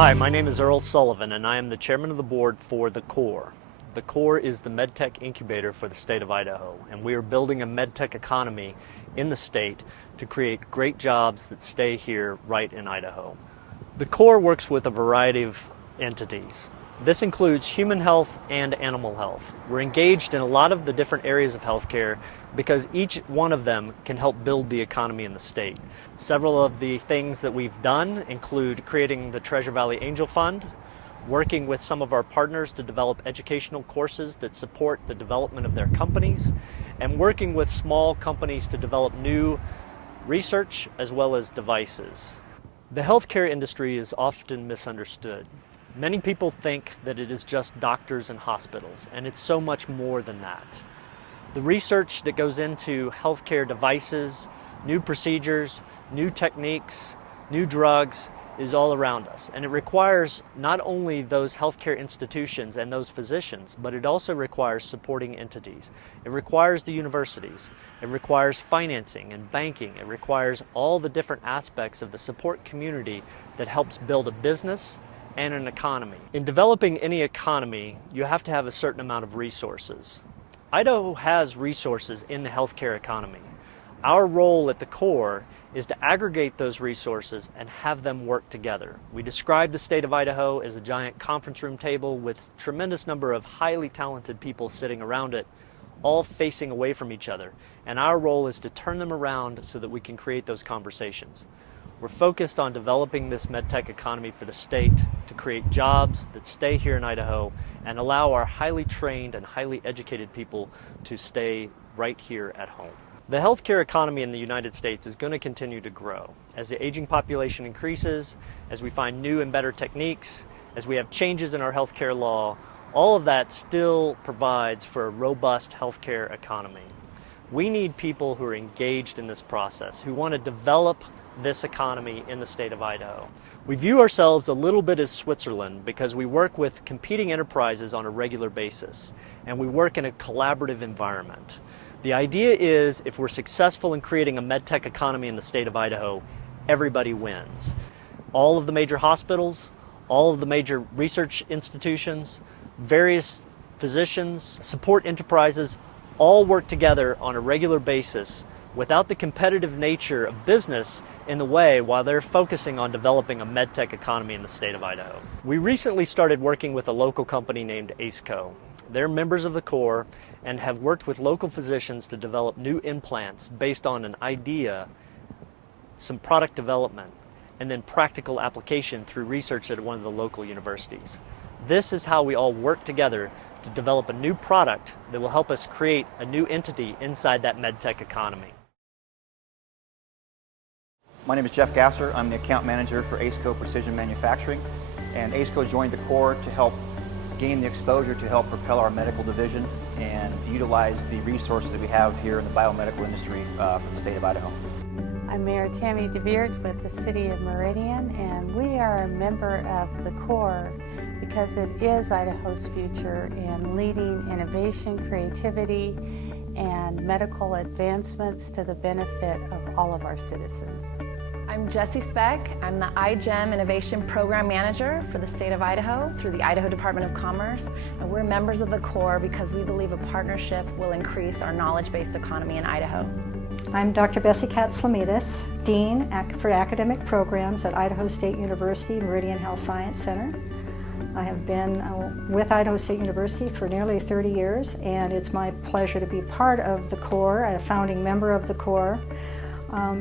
Hi, my name is Earl Sullivan and I am the chairman of the board for the CORE. The CORE is the MedTech incubator for the state of Idaho, and we are building a MedTech economy in the state to create great jobs that stay here right in Idaho. The CORE works with a variety of entities. This includes human health and animal health. We're engaged in a lot of the different areas of healthcare because each one of them can help build the economy in the state. Several of the things that we've done include creating the Treasure Valley Angel Fund, working with some of our partners to develop educational courses that support the development of their companies, and working with small companies to develop new research as well as devices. The healthcare industry is often misunderstood. Many people think that it is just doctors and hospitals, and it's so much more than that. The research that goes into healthcare devices, new procedures, new techniques, new drugs is all around us. And it requires not only those healthcare institutions and those physicians, but it also requires supporting entities. It requires the universities. It requires financing and banking. It requires all the different aspects of the support community that helps build a business and an economy. In developing any economy, you have to have a certain amount of resources. Idaho has resources in the healthcare economy. Our role at the CORE is to aggregate those resources and have them work together. We describe the state of Idaho as a giant conference room table with a tremendous number of highly talented people sitting around it, all facing away from each other. And our role is to turn them around so that we can create those conversations. We're focused on developing this MedTech economy for the state to create jobs that stay here in Idaho and allow our highly trained and highly educated people to stay right here at home. The healthcare economy in the United States is going to continue to grow. As the aging population increases, as we find new and better techniques, as we have changes in our healthcare law, all of that still provides for a robust healthcare economy. We need people who are engaged in this process, who want to develop this economy in the state of Idaho. We view ourselves a little bit as Switzerland because we work with competing enterprises on a regular basis, and we work in a collaborative environment. The idea is if we're successful in creating a MedTech economy in the state of Idaho, everybody wins. All of the major hospitals, all of the major research institutions, various physicians, support enterprises, all work together on a regular basis without the competitive nature of business in the way while they're focusing on developing a MedTech economy in the state of Idaho. We recently started working with a local company named ACECO. They're members of the CORE and have worked with local physicians to develop new implants based on an idea, some product development, and then practical application through research at one of the local universities. This is how we all work together to develop a new product that will help us create a new entity inside that MedTech economy. My name is Jeff Gasser. I'm the account manager for ACECO Precision Manufacturing, and ACECO joined the CORE to help gain the exposure to help propel our medical division and utilize the resources that we have here in the biomedical industry for the state of Idaho. I'm Mayor Tammy DeVeert with the City of Meridian, and we are a member of the CORE because it is Idaho's future in leading innovation, creativity, and medical advancements to the benefit of all of our citizens. I'm Jessie Speck. I'm the iGEM Innovation Program Manager for the state of Idaho through the Idaho Department of Commerce, and we're members of the CORE because we believe a partnership will increase our knowledge-based economy in Idaho. I'm Dr. Bessie Katslamides, Dean for Academic Programs at Idaho State University Meridian Health Science Center. I have been with Idaho State University for nearly 30 years, and it's my pleasure to be part of the CORE, a founding member of the CORE,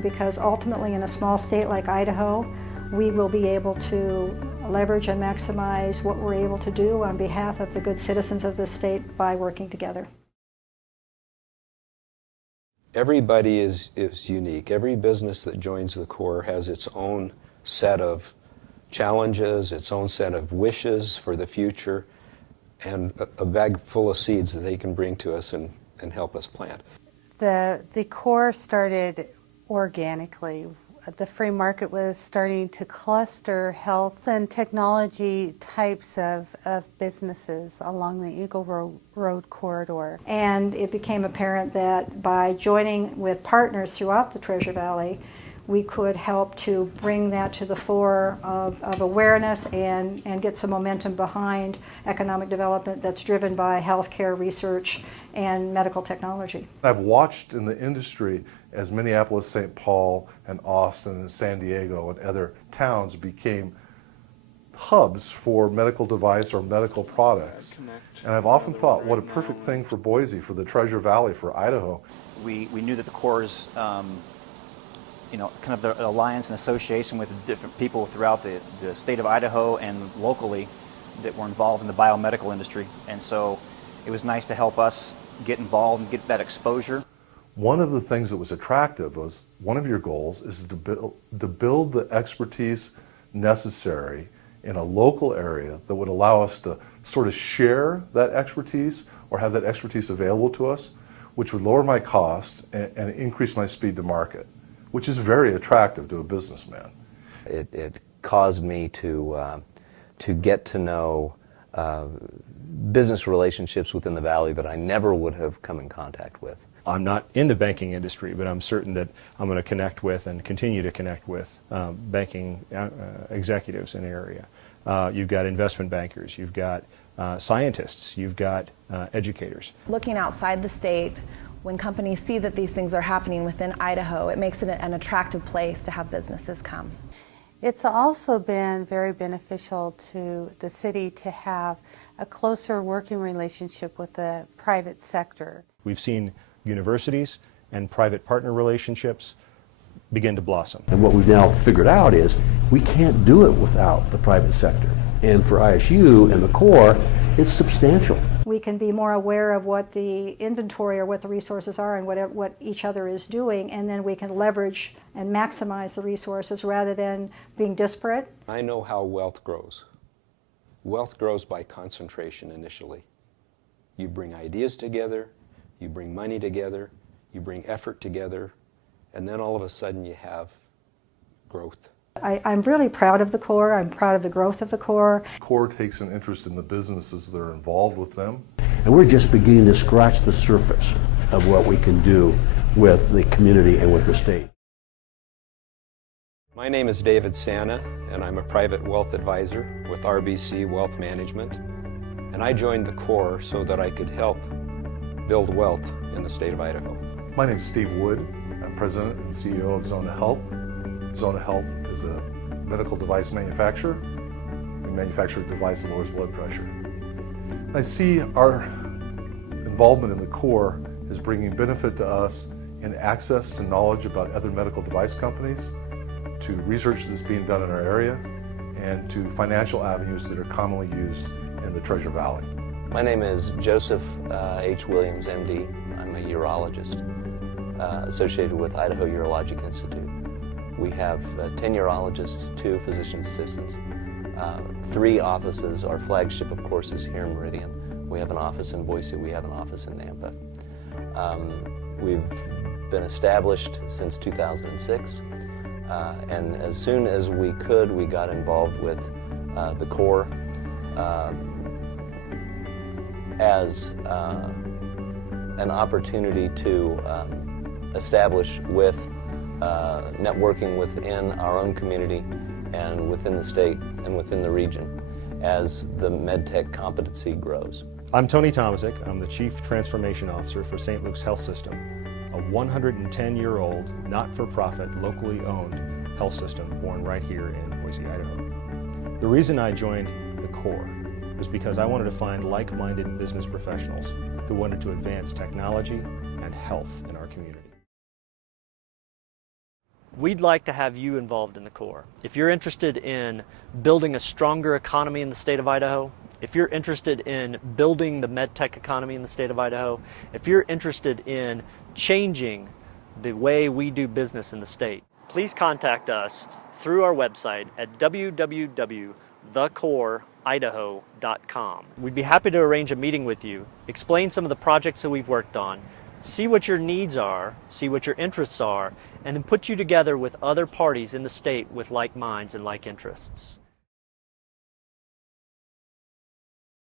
because ultimately in a small state like Idaho, we will be able to leverage and maximize what we're able to do on behalf of the good citizens of the state by working together. Everybody is unique. Every business that joins the CORE has its own set of challenges, its own set of wishes for the future, and a bag full of seeds that they can bring to us and help us plant. The CORE started organically. The free market was starting to cluster health and technology types of businesses along the Eagle Road corridor. And it became apparent that by joining with partners throughout the Treasure Valley, we could help to bring that to the fore of awareness and get some momentum behind economic development that's driven by healthcare research and medical technology. I've watched in the industry as Minneapolis, St. Paul, and Austin, and San Diego, and other towns became hubs for medical device or medical products. And I've often thought, what a perfect thing for Boise, for the Treasure Valley, for Idaho. We knew that the Corps' kind of the alliance and association with different people throughout the state of Idaho and locally that were involved in the biomedical industry. And so it was nice to help us get involved and get that exposure. One of the things that was attractive was one of your goals is to build the expertise necessary in a local area that would allow us to sort of share that expertise or have that expertise available to us, which would lower my cost and increase my speed to market, which is very attractive to a businessman. It caused me to get to know business relationships within the Valley that I never would have come in contact with. I'm not in the banking industry, but I'm certain that I'm going to connect with and continue to connect with banking executives in the area. You've got investment bankers, you've got scientists, you've got educators. Looking outside the state, when companies see that these things are happening within Idaho, it makes it an attractive place to have businesses come. It's also been very beneficial to the city to have a closer working relationship with the private sector. We've seen universities and private partner relationships begin to blossom. And what we've now figured out is we can't do it without the private sector. And for ISU and the Corps, it's substantial. We can be more aware of what the inventory or what the resources are and what each other is doing, and then we can leverage and maximize the resources rather than being disparate. I know how wealth grows. Wealth grows by concentration initially. You bring ideas together, you bring money together, you bring effort together, and then all of a sudden you have growth. I'm really proud of the Corps. I'm proud of the growth of the Corps. The Corps takes an interest in the businesses that are involved with them. And we're just beginning to scratch the surface of what we can do with the community and with the state. My name is David Sana, and I'm a private wealth advisor with RBC Wealth Management. And I joined the Corps so that I could help build wealth in the state of Idaho. My name is Steve Wood. I'm president and CEO of Zona Health. Zona Health is a medical device manufacturer. We manufacture a device that lowers blood pressure. I see our involvement in the Corps is bringing benefit to us in access to knowledge about other medical device companies, to research that's being done in our area, and to financial avenues that are commonly used in the Treasure Valley. My name is Joseph H. Williams, MD. I'm a urologist associated with Idaho Urologic Institute. We have 10 urologists, 2 physician assistants, 3 offices. Our flagship, of course, is here in Meridian. We have an office in Boise. We have an office in Nampa. We've been established since 2006, and as soon as we could, we got involved with the Corps as an opportunity to establish with networking within our own community and within the state and within the region as the MedTech competency grows. I'm Tony Tomasic. I'm the Chief Transformation Officer for St. Luke's Health System, a 110-year-old, not-for-profit, locally owned health system born right here in Boise, Idaho. The reason I joined the Corps was because I wanted to find like-minded business professionals who wanted to advance technology and health in our community. We'd like to have you involved in the Corps. If you're interested in building a stronger economy in the state of Idaho, if you're interested in building the medtech economy in the state of Idaho, if you're interested in changing the way we do business in the state, please contact us through our website at www.thecorpsidaho.com. We'd be happy to arrange a meeting with you, explain some of the projects that we've worked on, see what your needs are, see what your interests are, and then put you together with other parties in the state with like minds and like interests.